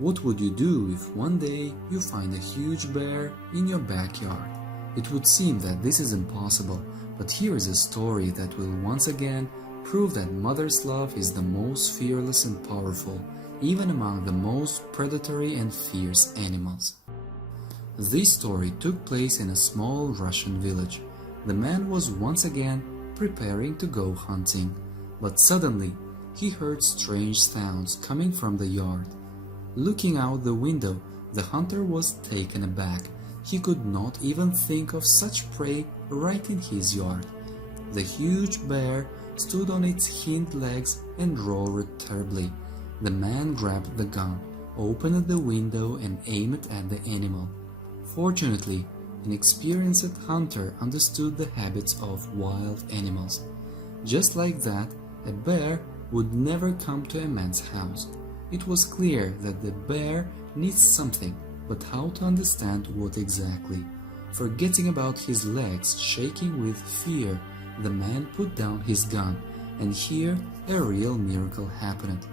What would you do if one day you find a huge bear in your backyard? It would seem that this is impossible, but here is a story that will once again prove that mother's love is the most fearless and powerful, even among the most predatory and fierce animals. This story took place in a small Russian village. The man was once again preparing to go hunting, but suddenly he heard strange sounds coming from the yard. Looking out the window, the hunter was taken aback. He could not even think of such prey right in his yard. The huge bear stood on its hind legs and roared terribly. The man grabbed the gun, opened the window and aimed at the animal. Fortunately, an experienced hunter understood the habits of wild animals. Just like that, a bear would never come to a man's house. It was clear that the bear needs something, but how to understand what exactly? Forgetting about his legs shaking with fear, the man put down his gun, and here a real miracle happened.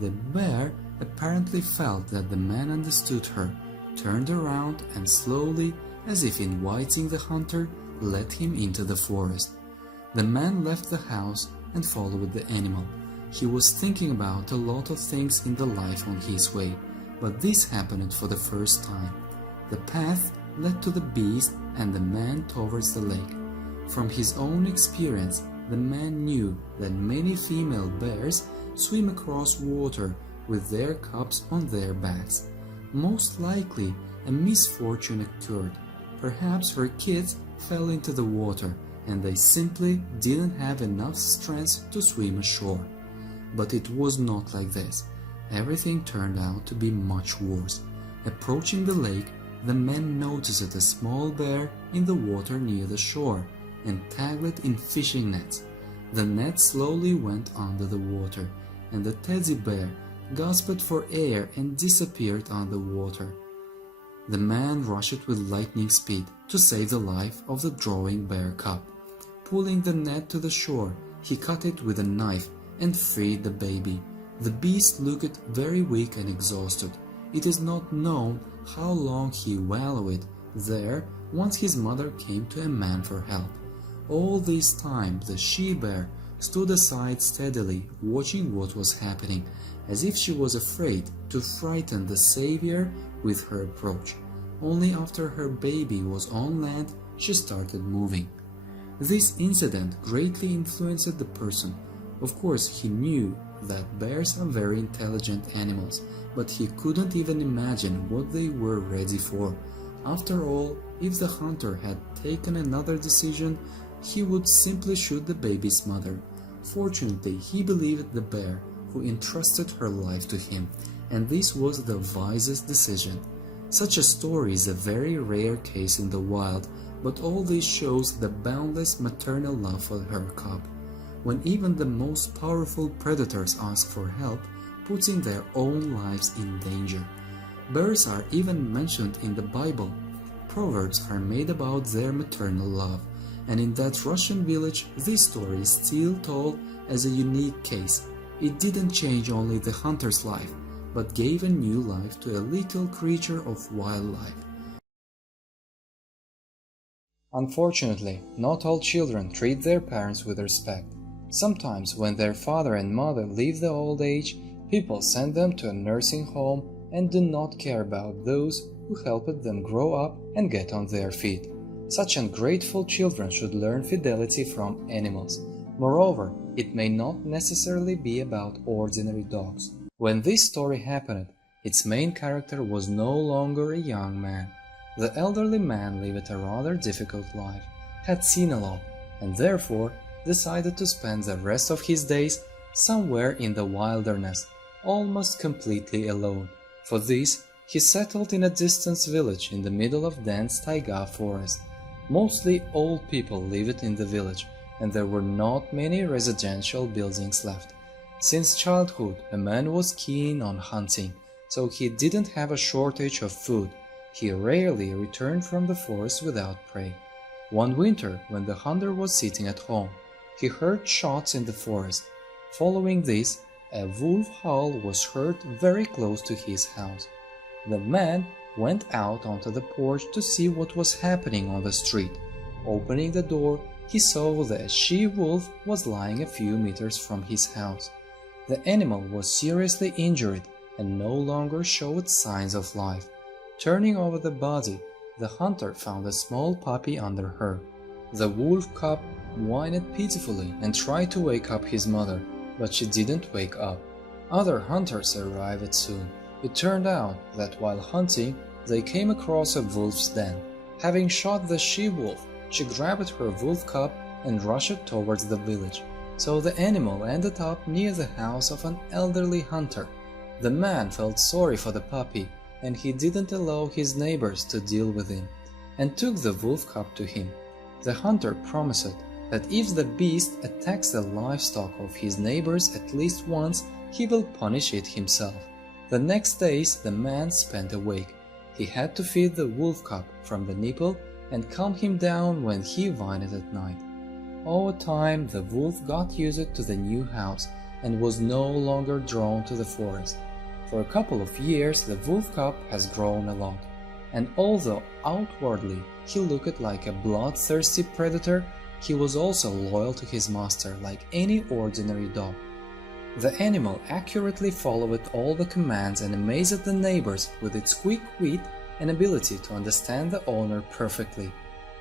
The bear apparently felt that the man understood her, turned around and slowly, as if inviting the hunter, led him into the forest. The man left the house and followed the animal. He was thinking about a lot of things in the life on his way, but this happened for the first time. The path led to the beast and the man towards the lake. From his own experience, the man knew that many female bears swim across water with their cubs on their backs. Most likely, a misfortune occurred. Perhaps her kids fell into the water and they simply didn't have enough strength to swim ashore. But it was not like this. Everything turned out to be much worse. Approaching the lake, the man noticed a small bear in the water near the shore and tagged it in fishing nets. The net slowly went under the water, and the teddy bear gasped for air and disappeared under water. The man rushed with lightning speed to save the life of the drowning bear cub. Pulling the net to the shore, he cut it with a knife and freed the baby. The beast looked very weak and exhausted. It is not known how long he wallowed there once his mother came to a man for help. All this time the she-bear stood aside steadily, watching what was happening, as if she was afraid to frighten the savior with her approach. Only after her baby was on land she started moving. This incident greatly influenced the person. Of course, he knew that bears are very intelligent animals, but he couldn't even imagine what they were ready for. After all, if the hunter had taken another decision, he would simply shoot the baby's mother. Fortunately, he believed the bear, who entrusted her life to him, and this was the wisest decision. Such a story is a very rare case in the wild, but all this shows the boundless maternal love for her cub. When even the most powerful predators ask for help, putting their own lives in danger. Bears are even mentioned in the Bible. Proverbs are made about their maternal love, and in that Russian village this story is still told as a unique case. It didn't change only the hunter's life, but gave a new life to a little creature of wildlife. Unfortunately, not all children treat their parents with respect. Sometimes when their father and mother leave the old age, people send them to a nursing home and do not care about those who helped them grow up and get on their feet. Such ungrateful children should learn fidelity from animals. Moreover, it may not necessarily be about ordinary dogs. When this story happened, its main character was no longer a young man. The elderly man lived a rather difficult life, had seen a lot, and therefore decided to spend the rest of his days somewhere in the wilderness, almost completely alone. For this, he settled in a distant village in the middle of dense taiga forest. Mostly old people lived in the village, and there were not many residential buildings left. Since childhood, a man was keen on hunting, so he didn't have a shortage of food. He rarely returned from the forest without prey. One winter, when the hunter was sitting at home, he heard shots in the forest. Following this, a wolf howl was heard very close to his house. The man went out onto the porch to see what was happening on the street. Opening the door, he saw that a she-wolf was lying a few meters from his house. The animal was seriously injured and no longer showed signs of life. Turning over the body, the hunter found a small puppy under her. The wolf cub whined pitifully and tried to wake up his mother, but she didn't wake up. Other hunters arrived soon. It turned out that while hunting, they came across a wolf's den. Having shot the she-wolf, she grabbed her wolf cub and rushed towards the village. So the animal ended up near the house of an elderly hunter. The man felt sorry for the puppy, and he didn't allow his neighbors to deal with him, and took the wolf cub to him. The hunter promised that if the beast attacks the livestock of his neighbors at least once, he will punish it himself. The next days the man spent awake. He had to feed the wolf cub from the nipple and calm him down when he whined at night. Over time the wolf got used to the new house and was no longer drawn to the forest. For a couple of years the wolf cub has grown a lot, and although outwardly he looked like a bloodthirsty predator, he was also loyal to his master like any ordinary dog. The animal accurately followed all the commands and amazed the neighbors with its quick wit and ability to understand the owner perfectly.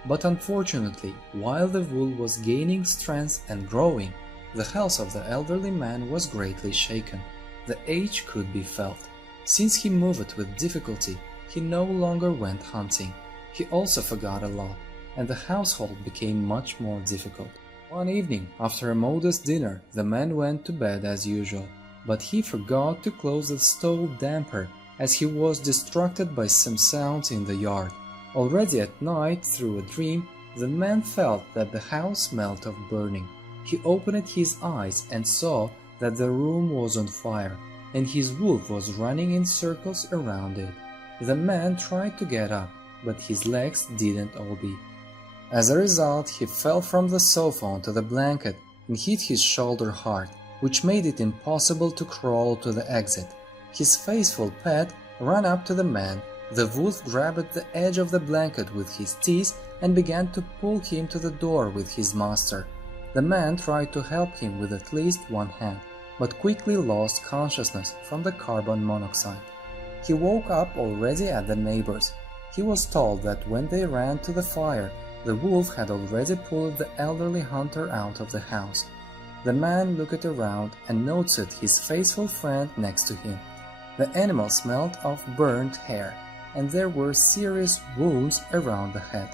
But unfortunately, while the wolf was gaining strength and growing, the health of the elderly man was greatly shaken. The age could be felt. Since he moved with difficulty, he no longer went hunting. He also forgot a lot, and the household became much more difficult. One evening, after a modest dinner, the man went to bed as usual, but he forgot to close the stove damper as he was distracted by some sounds in the yard. Already at night, through a dream, the man felt that the house smelled of burning. He opened his eyes and saw that the room was on fire, and his wolf was running in circles around it. The man tried to get up, but his legs didn't obey. As a result, he fell from the sofa onto the blanket and hit his shoulder hard, which made it impossible to crawl to the exit. His faithful pet ran up to the man. The wolf grabbed the edge of the blanket with his teeth and began to pull him to the door with his master. The man tried to help him with at least one hand, but quickly lost consciousness from the carbon monoxide. He woke up already at the neighbors. He was told that when they ran to the fire, the wolf had already pulled the elderly hunter out of the house. The man looked around and noticed his faithful friend next to him. The animal smelled of burnt hair, and there were serious wounds around the head.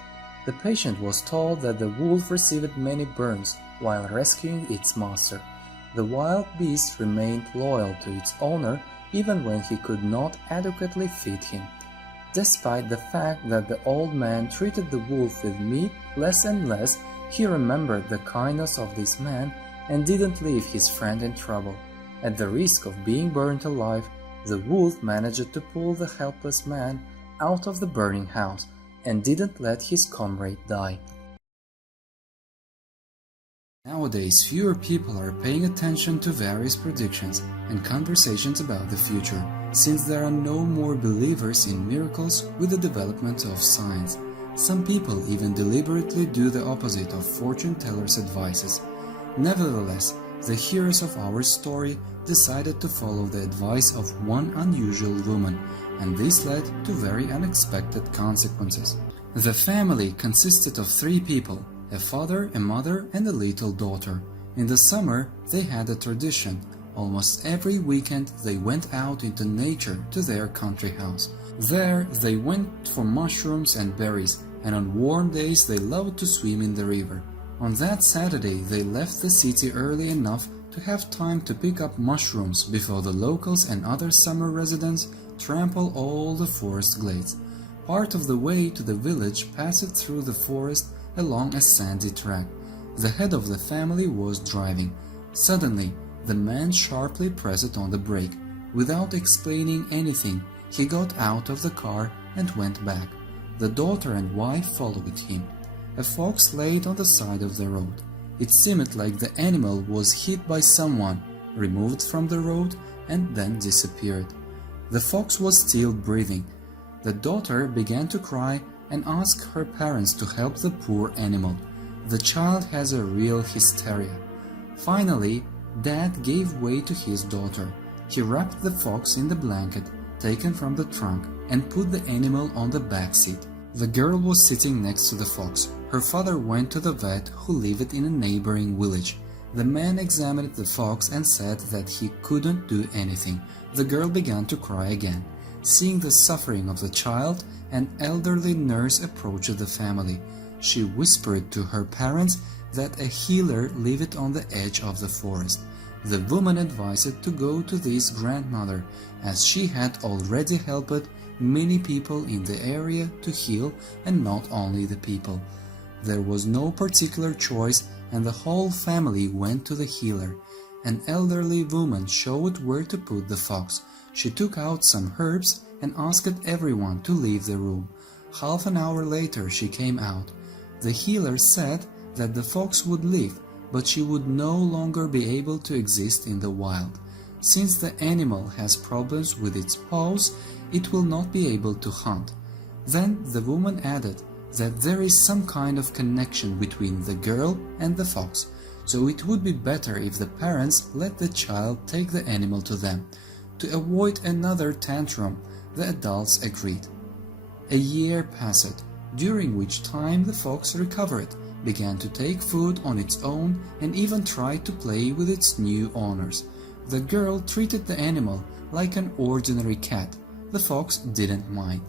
The patient was told that the wolf received many burns while rescuing its master. The wild beast remained loyal to its owner even when he could not adequately feed him. Despite the fact that the old man treated the wolf with meat less and less, he remembered the kindness of this man and didn't leave his friend in trouble. At the risk of being burnt alive, the wolf managed to pull the helpless man out of the burning house and didn't let his comrade die. Nowadays, fewer people are paying attention to various predictions and conversations about the future, since there are no more believers in miracles with the development of science. Some people even deliberately do the opposite of fortune tellers' advices. Nevertheless, the heroes of our story decided to follow the advice of one unusual woman, and this led to very unexpected consequences. The family consisted of 3 people: a father, a mother, and a little daughter. In the summer, they had a tradition. Almost every weekend they went out into nature to their country house. There they went for mushrooms and berries, and on warm days they loved to swim in the river. On that Saturday they left the city early enough to have time to pick up mushrooms before the locals and other summer residents trample all the forest glades. Part of the way to the village passed through the forest along a sandy track. The head of the family was driving. Suddenly, the man sharply pressed on the brake. Without explaining anything, he got out of the car and went back. The daughter and wife followed him. A fox laid on the side of the road. It seemed like the animal was hit by someone, removed from the road, and then disappeared. The fox was still breathing. The daughter began to cry and asked her parents to help the poor animal. The child has a real hysteria. Finally, Dad gave way to his daughter. He wrapped the fox in the blanket taken from the trunk and put the animal on the back seat. The girl was sitting next to the fox. Her father went to the vet who lived in a neighboring village. The man examined the fox and said that he couldn't do anything. The girl began to cry again. Seeing the suffering of the child, an elderly nurse approached the family. She whispered to her parents that a healer lived on the edge of the forest. The woman advised to go to this grandmother, as she had already helped many people in the area to heal, and not only the people. There was no particular choice, and the whole family went to the healer. An elderly woman showed where to put the fox. She took out some herbs and asked everyone to leave the room. Half an hour later she came out. The healer said that the fox would live, but she would no longer be able to exist in the wild. Since the animal has problems with its paws, it will not be able to hunt. Then the woman added that there is some kind of connection between the girl and the fox, so it would be better if the parents let the child take the animal to them. To avoid another tantrum, the adults agreed. A year passed, during which time the fox recovered, began to take food on its own, and even tried to play with its new owners. The girl treated the animal like an ordinary cat. The fox didn't mind.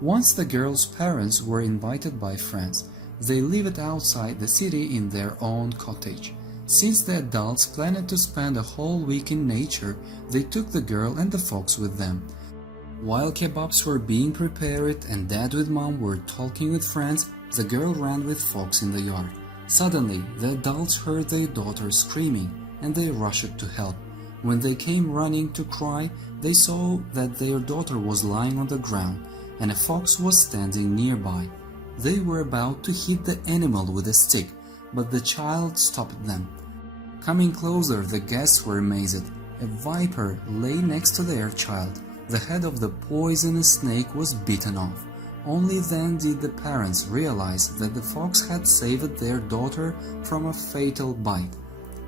Once the girl's parents were invited by friends. They lived outside the city in their own cottage. Since the adults planned to spend a whole week in nature, they took the girl and the fox with them. While kebabs were being prepared and Dad with Mom were talking with friends, the girl ran with Fox in the yard. Suddenly, the adults heard their daughter screaming, and they rushed to help. When they came running to cry, they saw that their daughter was lying on the ground, and a fox was standing nearby. They were about to hit the animal with a stick, but the child stopped them. Coming closer, the guests were amazed. A viper lay next to their child. The head of the poisonous snake was bitten off. Only then did the parents realize that the fox had saved their daughter from a fatal bite.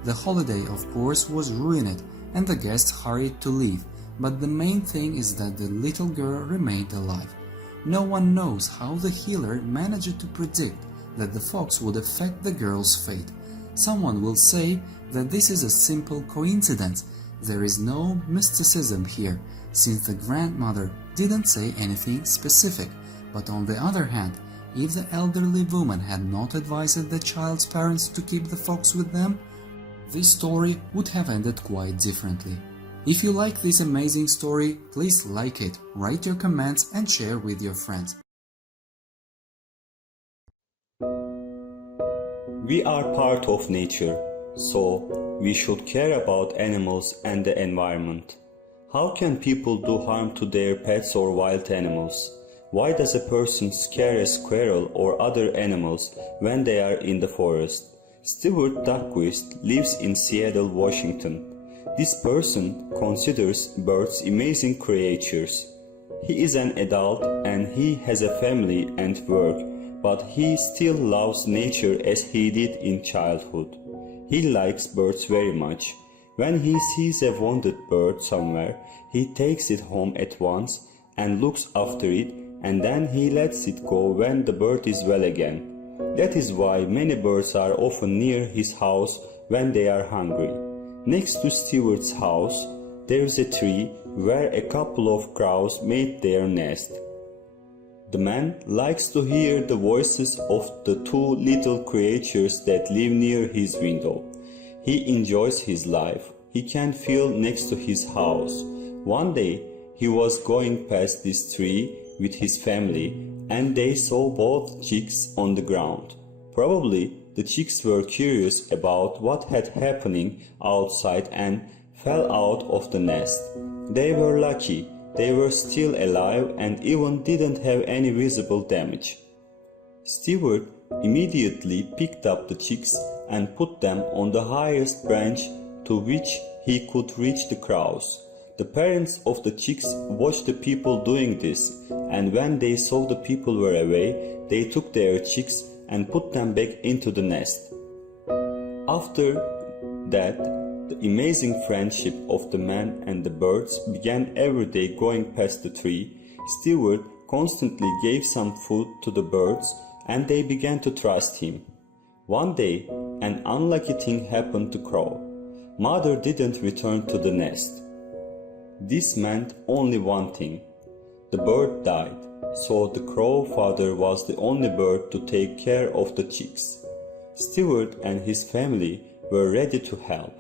The holiday, of course, was ruined, and the guests hurried to leave, but the main thing is that the little girl remained alive. No one knows how the healer managed to predict that the fox would affect the girl's fate. Someone will say that this is a simple coincidence. There is no mysticism here, since the grandmother didn't say anything specific. But on the other hand, if the elderly woman had not advised the child's parents to keep the fox with them, this story would have ended quite differently. If you like this amazing story, please like it, write your comments and share with your friends. We are part of nature, so we should care about animals and the environment. How can people do harm to their pets or wild animals? Why does a person scare a squirrel or other animals when they are in the forest? Stewart Duckquist lives in Seattle, Washington. This person considers birds amazing creatures. He is an adult and he has a family and work, but he still loves nature as he did in childhood. He likes birds very much. When he sees a wounded bird somewhere, he takes it home at once and looks after it, and then he lets it go when the bird is well again. That is why many birds are often near his house when they are hungry. Next to Stewart's house, there is a tree where a couple of crows made their nest. The man likes to hear the voices of the two little creatures that live near his window. He enjoys his life. He can feel next to his house. One day, he was going past this tree with his family, and they saw both chicks on the ground. Probably the chicks were curious about what had happening outside and fell out of the nest. They were lucky. They were still alive and even didn't have any visible damage. Stewart immediately picked up the chicks and put them on the highest branch to which he could reach the crows. The parents of the chicks watched the people doing this, and when they saw the people were away, they took their chicks and put them back into the nest. After that, the amazing friendship of the man and the birds began every day. Going past the tree, Stewart constantly gave some food to the birds, and they began to trust him. One day, an unlucky thing happened to Crow. Mother didn't return to the nest. This meant only one thing. The bird died, so the crow father was the only bird to take care of the chicks. Stewart and his family were ready to help.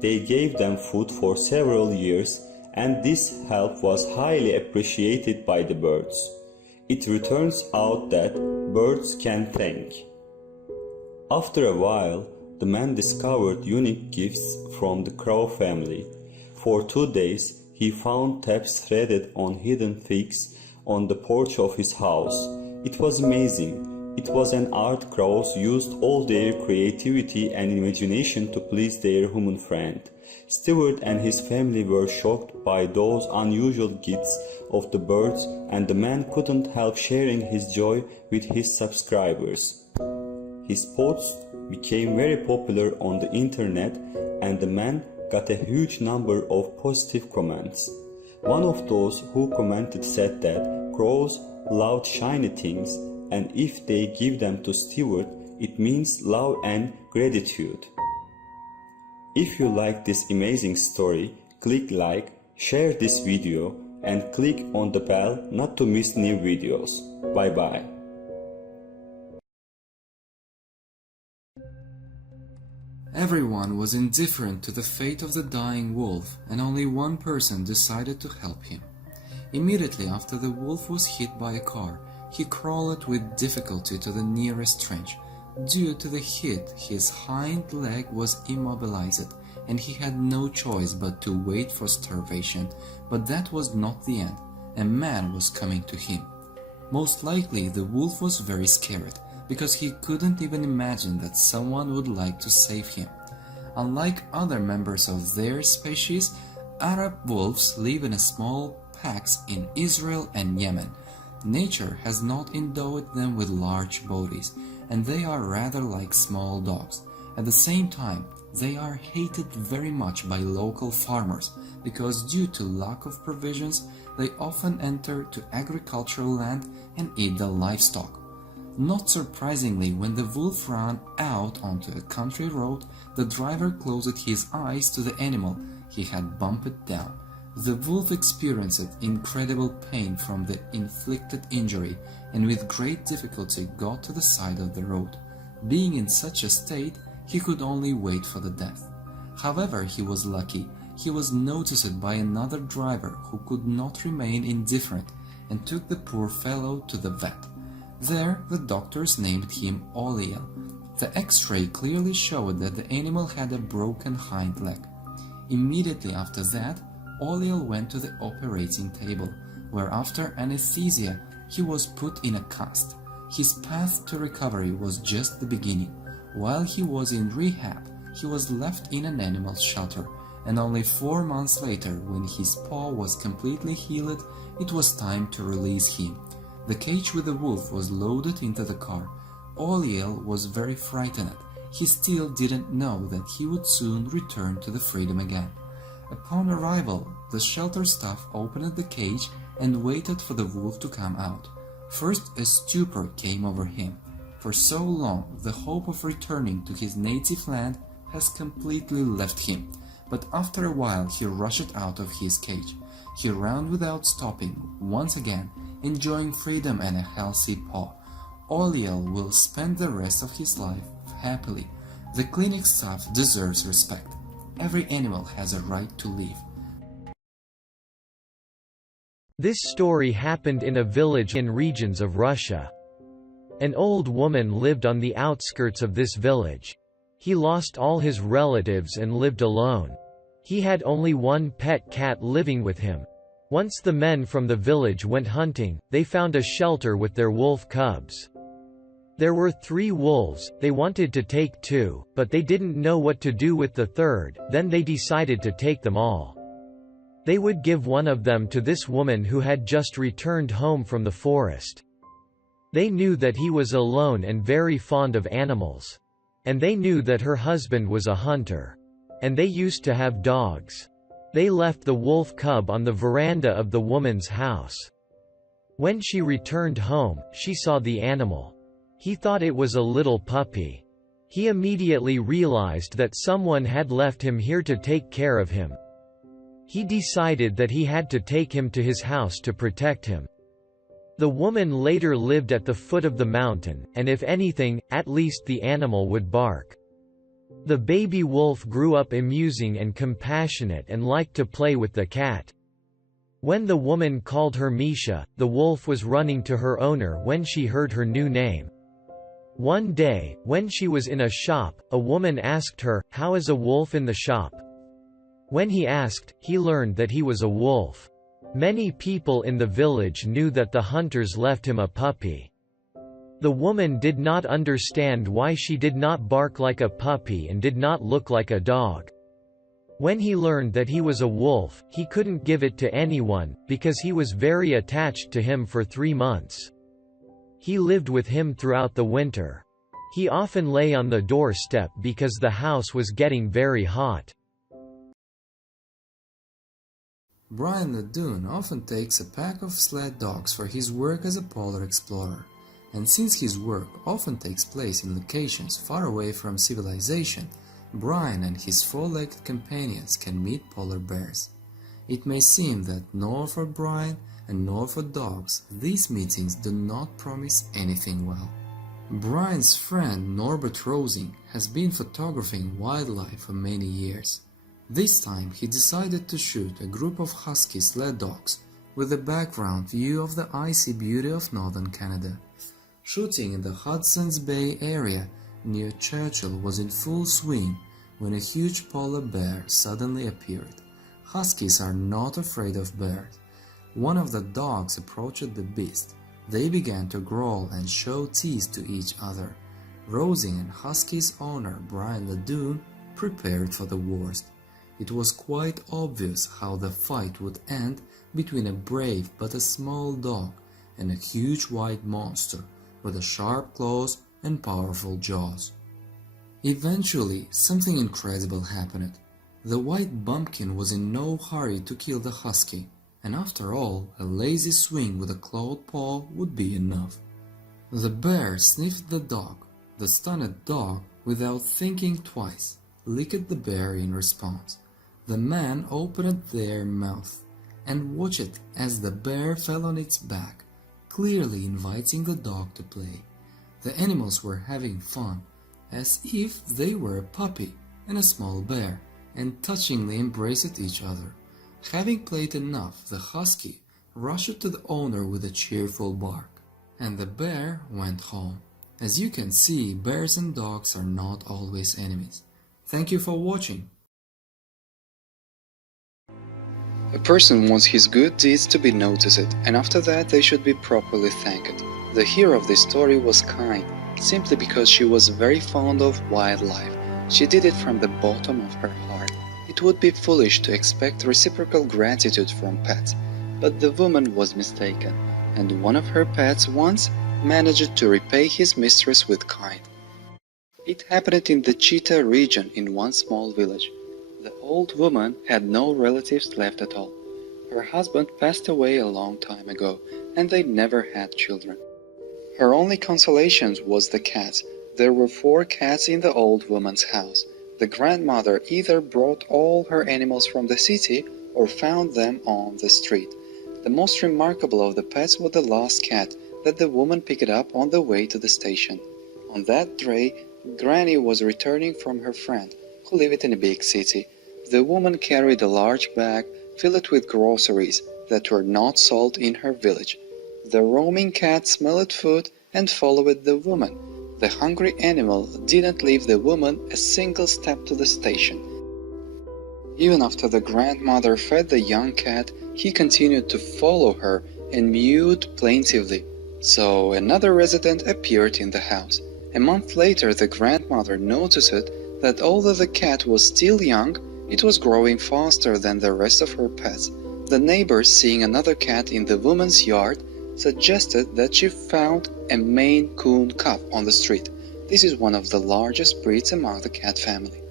They gave them food for several years, and this help was highly appreciated by the birds. It turns out that birds can think. After a while, the man discovered unique gifts from the crow family. For 2 days, he found taps threaded on hidden twigs on the porch of his house. It was amazing. It was an art. Crows used all their creativity and imagination to please their human friend. Stewart and his family were shocked by those unusual gifts of the birds, and the man couldn't help sharing his joy with his subscribers. His posts became very popular on the internet, and the man got a huge number of positive comments. One of those who commented said that crows loved shiny things, and if they give them to Stewart, it means love and gratitude. If you like this amazing story, click like, share this video, and click on the bell not to miss new videos. Bye bye. Everyone was indifferent to the fate of the dying wolf, and only one person decided to help him. Immediately after the wolf was hit by a car, he crawled with difficulty to the nearest trench. Due to the hit, his hind leg was immobilized, and he had no choice but to wait for starvation. But that was not the end. A man was coming to him. Most likely, the wolf was very scared, because he couldn't even imagine that someone would like to save him. Unlike other members of their species, Arab wolves live in small packs in Israel and Yemen. Nature has not endowed them with large bodies, and they are rather like small dogs. At the same time, they are hated very much by local farmers, because due to lack of provisions, they often enter to agricultural land and eat the livestock. Not surprisingly, when the wolf ran out onto a country road, the driver closed his eyes to the animal he had bumped down. The wolf experienced incredible pain from the inflicted injury, and with great difficulty got to the side of the road. Being in such a state, he could only wait for the death. However, he was lucky. He was noticed by another driver who could not remain indifferent, and took the poor fellow to the vet. There, the doctors named him Oliel. The X-ray clearly showed that the animal had a broken hind leg. Immediately after that, Oliel went to the operating table, where after anesthesia, he was put in a cast. His path to recovery was just the beginning. While he was in rehab, he was left in an animal shelter, and only 4 months later, when his paw was completely healed, it was time to release him. The cage with the wolf was loaded into the car. Oliel was very frightened. He still didn't know that he would soon return to the freedom again. Upon arrival, the shelter staff opened the cage and waited for the wolf to come out. First, a stupor came over him. For so long, the hope of returning to his native land has completely left him. But after a while, he rushed out of his cage. He ran without stopping, once again, enjoying freedom and a healthy paw. Oliel will spend the rest of his life happily. The clinic staff deserves respect. Every animal has a right to live. This story happened in a village in regions of Russia. An old woman lived on the outskirts of this village. He lost all his relatives and lived alone. He had only one pet cat living with him. Once the men from the village went hunting, they found a shelter with their wolf cubs. There were 3 wolves, they wanted to take 2, but they didn't know what to do with the third, then they decided to take them all. They would give one of them to this woman who had just returned home from the forest. They knew that he was alone and very fond of animals. And they knew that her husband was a hunter. And they used to have dogs. They left the wolf cub on the veranda of the woman's house. When she returned home, she saw the animal. He thought it was a little puppy. He immediately realized that someone had left him here to take care of him. He decided that he had to take him to his house to protect him. The woman later lived at the foot of the mountain, and if anything, at least the animal would bark. The baby wolf grew up amusing and compassionate and liked to play with the cat. When the woman called her Misha, the wolf was running to her owner when she heard her new name. One day, when she was in a shop, a woman asked her, "How is a wolf in the shop?" When he asked, he learned that he was a wolf. Many people in the village knew that the hunters left him a puppy. The woman did not understand why she did not bark like a puppy and did not look like a dog. When he learned that he was a wolf, he couldn't give it to anyone, because he was very attached to him for 3 months. He lived with him throughout the winter. He often lay on the doorstep because the house was getting very hot. Brian Ladune often takes a pack of sled dogs for his work as a polar explorer, and since his work often takes place in locations far away from civilization, Brian and his 4-legged companions can meet polar bears. It may seem that nor for Brian and nor for dogs, these meetings do not promise anything well. Brian's friend Norbert Rosing has been photographing wildlife for many years. This time he decided to shoot a group of husky sled dogs with a background view of the icy beauty of northern Canada. Shooting in the Hudson's Bay area near Churchill was in full swing when a huge polar bear suddenly appeared. Huskies are not afraid of bears. One of the dogs approached the beast. They began to growl and show teeth to each other. Rosing and Husky's owner Brian Ladune prepared for the worst. It was quite obvious how the fight would end between a brave but a small dog and a huge white monster with sharp claws and powerful jaws. Eventually, something incredible happened. The white bumpkin was in no hurry to kill the husky, and after all, a lazy swing with a clawed paw would be enough. The bear sniffed the dog. The stunned dog, without thinking twice, licked the bear in response. The man opened their mouth and watched as the bear fell on its back, clearly inviting the dog to play. The animals were having fun, as if they were a puppy and a small bear, and touchingly embraced each other. Having played enough, the husky rushed to the owner with a cheerful bark, and the bear went home. As you can see, bears and dogs are not always enemies. Thank you for watching. A person wants his good deeds to be noticed, and after that they should be properly thanked. The hero of this story was kind, simply because she was very fond of wildlife. She did it from the bottom of her heart. It would be foolish to expect reciprocal gratitude from pets, but the woman was mistaken, and one of her pets once managed to repay his mistress with kind. It happened in the Cheetah region in one small village. The old woman had no relatives left at all. Her husband passed away a long time ago, and they never had children. Her only consolation was the cats. There were 4 cats in the old woman's house. The grandmother either brought all her animals from the city or found them on the street. The most remarkable of the pets was the last cat that the woman picked up on the way to the station. On that day, Granny was returning from her friend, who lived in a big city. The woman carried a large bag filled with groceries that were not sold in her village. The roaming cat smelled food and followed the woman. The hungry animal didn't leave the woman a single step to the station. Even after the grandmother fed the young cat, he continued to follow her and mewed plaintively. So another resident appeared in the house. A month later, the grandmother noticed that although the cat was still young, it was growing faster than the rest of her pets. The neighbors, seeing another cat in the woman's yard, suggested that she found a Maine Coon cub on the street. This is one of the largest breeds among the cat family.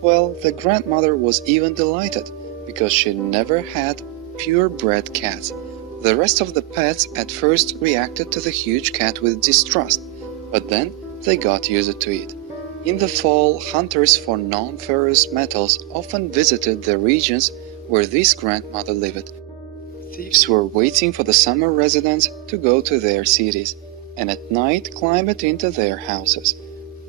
Well, the grandmother was even delighted, because she never had purebred cats. The rest of the pets at first reacted to the huge cat with distrust, but then they got used to it. In the fall, hunters for non-ferrous metals often visited the regions where this grandmother lived. Thieves were waiting for the summer residents to go to their cities, and at night climbed into their houses.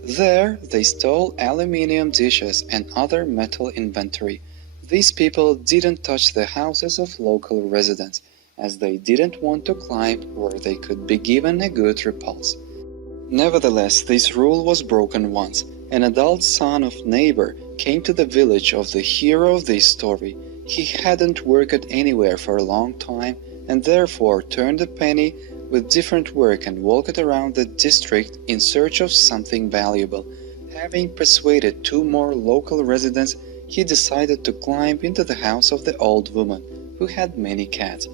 There, they stole aluminium dishes and other metal inventory. These people didn't touch the houses of local residents, as they didn't want to climb where they could be given a good repulse. Nevertheless, this rule was broken once. An adult son of neighbor came to the village of the hero of this story. He hadn't worked anywhere for a long time, and therefore turned a penny with different work and walked around the district in search of something valuable. Having persuaded two more local residents, he decided to climb into the house of the old woman, who had many cats.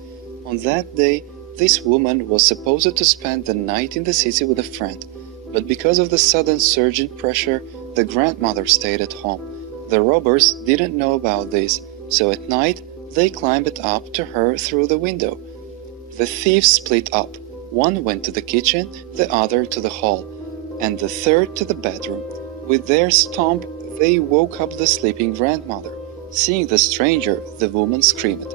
On that day, this woman was supposed to spend the night in the city with a friend, but because of the sudden surge in pressure, the grandmother stayed at home. The robbers didn't know about this, so at night they climbed up to her through the window. The thieves split up. One went to the kitchen, the other to the hall, and the third to the bedroom. With their stomp, they woke up the sleeping grandmother. Seeing the stranger, the woman screamed.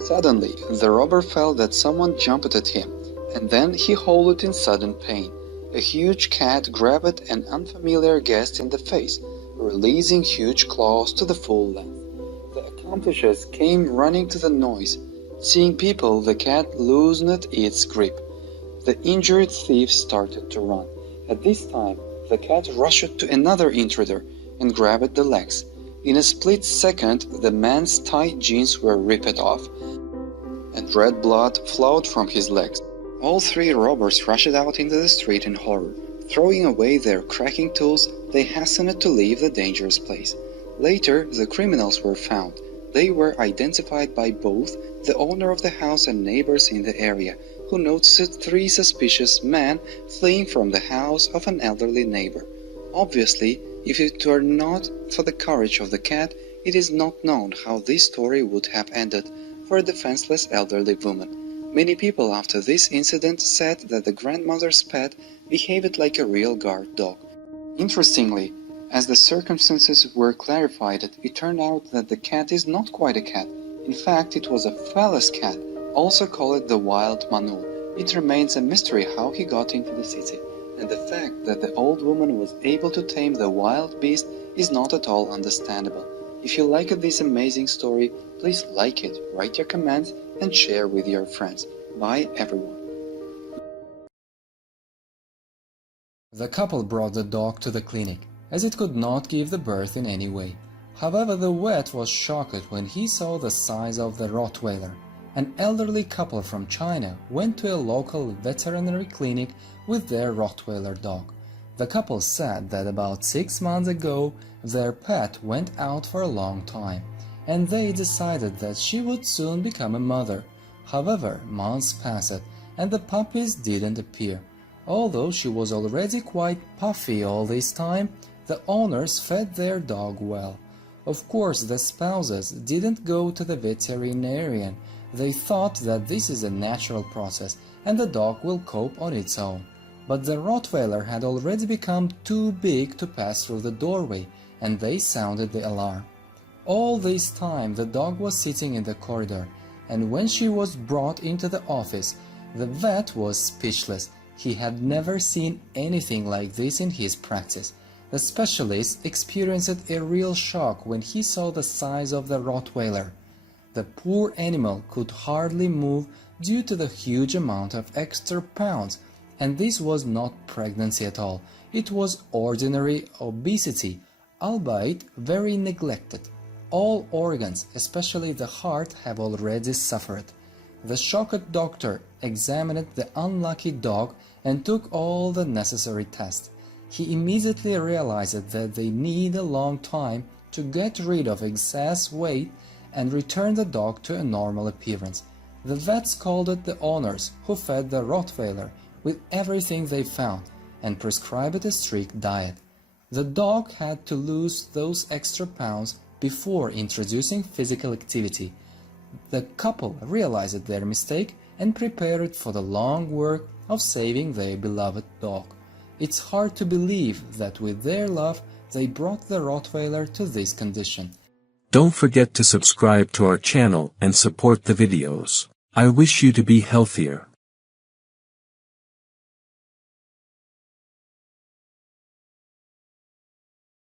Suddenly, the robber felt that someone jumped at him, and then he howled in sudden pain. A huge cat grabbed an unfamiliar guest in the face, releasing huge claws to the full length. The accomplices came running to the noise. Seeing people, the cat loosened its grip. The injured thief started to run. At this time, the cat rushed to another intruder and grabbed the legs. In a split second, the man's tight jeans were ripped off, and red blood flowed from his legs. All three robbers rushed out into the street in horror. Throwing away their cracking tools, they hastened to leave the dangerous place. Later, the criminals were found. They were identified by both the owner of the house and neighbors in the area, who noticed three suspicious men fleeing from the house of an elderly neighbor. Obviously, if it were not for the courage of the cat, it is not known how this story would have ended for a defenseless elderly woman. Many people after this incident said that the grandmother's pet behaved like a real guard dog. Interestingly, as the circumstances were clarified, it turned out that the cat is not quite a cat. In fact, it was a felis cat, also called the wild Manul. It remains a mystery how he got into the city, and the fact that the old woman was able to tame the wild beast is not at all understandable. If you liked this amazing story, please like it, write your comments, and share with your friends. Bye everyone. The couple brought the dog to the clinic, as it could not give the birth in any way. However, the vet was shocked when he saw the size of the Rottweiler. An elderly couple from China went to a local veterinary clinic with their Rottweiler dog. The couple said that about 6 months ago their pet went out for a long time, and they decided that she would soon become a mother. However, months passed and the puppies didn't appear. Although she was already quite puffy all this time, the owners fed their dog well. Of course, the spouses didn't go to the veterinarian. They thought that this is a natural process and the dog will cope on its own. But the Rottweiler had already become too big to pass through the doorway, and they sounded the alarm. All this time the dog was sitting in the corridor, and when she was brought into the office, the vet was speechless. He had never seen anything like this in his practice. The specialist experienced a real shock when he saw the size of the Rottweiler. The poor animal could hardly move due to the huge amount of extra pounds, and this was not pregnancy at all. It was ordinary obesity, albeit very neglected. All organs, especially the heart, have already suffered. The shocked doctor examined the unlucky dog and took all the necessary tests. He immediately realized that they need a long time to get rid of excess weight and return the dog to a normal appearance. The vets called the owners who fed the Rottweiler with everything they found and prescribed a strict diet. The dog had to lose those extra pounds before introducing physical activity. The couple realized their mistake and prepared for the long work of saving their beloved dog. It's hard to believe that with their love they brought the Rottweiler to this condition. Don't forget to subscribe to our channel and support the videos. I wish you to be healthier.